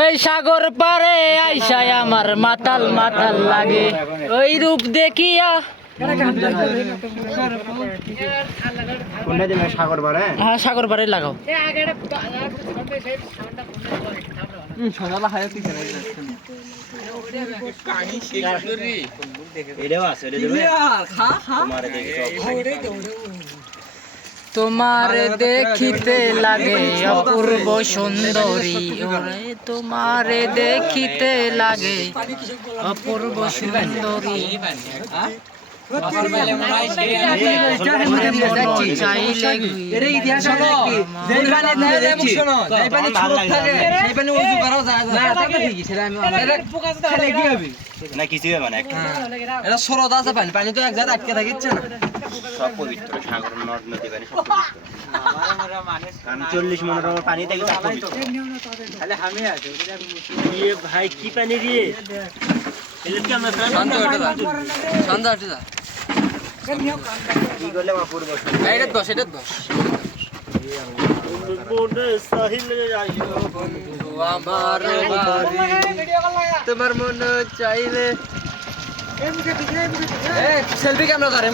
ওই সাগর পারে আইসায় আমার মাতাল মাতাল লাগে ওই রূপ দেখিয়া। সাগর পারে? হ্যাঁ সাগর পারে লাগাও। তোমার দেখিতে লাগে অপূর্ব সুন্দরী ওরে, তোমার দেখিতে লাগে অপূর্ব সুন্দরী। না কিছুই হবে না, এটা স্রোত আছে, পানি পানি তো এক জায়গায় আটকে থাকিচ্ছে না। সব পবিত্র, সাগর নদ নদী পানি সব পবিত্র। 40 মনের পানি থেকে ভাই কি পানি দিয়ে সন্ধ্যা উঠে যা কি করলে অপূর্ব এটা দশ, এটা দশ। আমার তোমার মনে চাইলে সেলফি ক্যামেরা ধরে